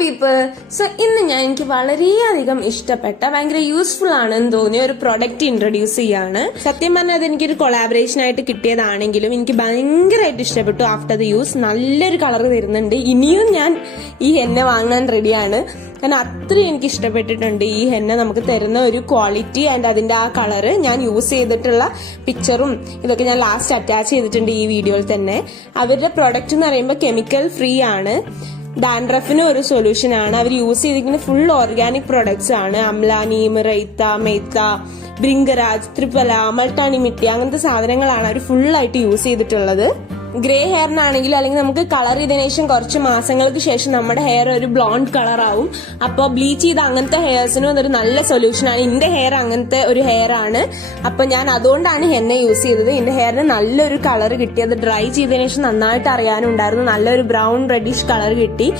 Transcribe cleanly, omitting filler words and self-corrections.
People. So ഇന്ന് ഞാൻ എനിക്ക് വളരെയധികം ഇഷ്ടപ്പെട്ട ഭയങ്കര യൂസ്ഫുൾ ആണെന്ന് തോന്നിയ ഒരു പ്രൊഡക്റ്റ് ഇൻട്രൊഡ്യൂസ് ചെയ്യാണ്. സത്യം പറഞ്ഞാൽ അത് എനിക്കൊരു കൊളാബറേഷൻ ആയിട്ട് കിട്ടിയതാണെങ്കിലും എനിക്ക് ഭയങ്കരമായിട്ട് ഇഷ്ടപ്പെട്ടു. ആഫ്റ്റർ ദ യൂസ് നല്ലൊരു കളർ തരുന്നുണ്ട്. ഇനിയും ഞാൻ ഈ ഹെന്ന വാങ്ങാൻ റെഡിയാണ്. കാരണം അത്രയും എനിക്ക് ഇഷ്ടപ്പെട്ടിട്ടുണ്ട് ഈ ഹെന്ന നമുക്ക് തരുന്ന ഒരു ക്വാളിറ്റി ആൻഡ് അതിന്റെ ആ കളറ്. ഞാൻ യൂസ് ചെയ്തിട്ടുള്ള പിക്ചറും ഇതൊക്കെ ഞാൻ ലാസ്റ്റ് അറ്റാച്ച് ചെയ്തിട്ടുണ്ട് ഈ വീഡിയോയിൽ തന്നെ. അവരുടെ പ്രൊഡക്റ്റ് എന്ന് പറയുമ്പോൾ കെമിക്കൽ ഫ്രീ ആണ്. ഡാൻഡ്രഫിന് ഒരു സൊല്യൂഷൻ ആണ്. അവർ യൂസ് ചെയ്തിരിക്കുന്ന ഫുൾ ഓർഗാനിക് പ്രൊഡക്ട്സ് ആണ്. അംല, നീം, റൈത്ത, മെയ്ത്ത, ഭൃംഗരാജ്, ത്രിഫല, മൾട്ടാണി മിട്ടി അങ്ങനത്തെ സാധനങ്ങളാണ് അവർ ഫുള്ളായിട്ട് യൂസ് ചെയ്തിട്ടുള്ളത്. ഗ്രേ ഹെയറിനാണെങ്കിലും അല്ലെങ്കിൽ നമുക്ക് കളർ ചെയ്തതിനു ശേഷം കുറച്ച് മാസങ്ങൾക്ക് ശേഷം നമ്മുടെ ഹെയർ ഒരു ബ്ലോണ്ട് കളർ ആവും. അപ്പോൾ ബ്ലീച്ച് ചെയ്ത അങ്ങനത്തെ ഹെയർസിനും അതൊരു നല്ല സൊല്യൂഷൻ ആണ്. എന്റെ ഹെയർ അങ്ങനത്തെ ഒരു ഹെയർ ആണ്. അപ്പൊ ഞാൻ അതുകൊണ്ടാണ് ഹെന്ന യൂസ് ചെയ്തത്. എന്റെ ഹെയറിന് നല്ലൊരു കളർ കിട്ടി. അത് ഡ്രൈ ചെയ്തതിനു ശേഷം നന്നായിട്ട് അറിയാനുണ്ടായിരുന്നു. നല്ലൊരു ബ്രൗൺ റെഡിഷ് കളർ കിട്ടി.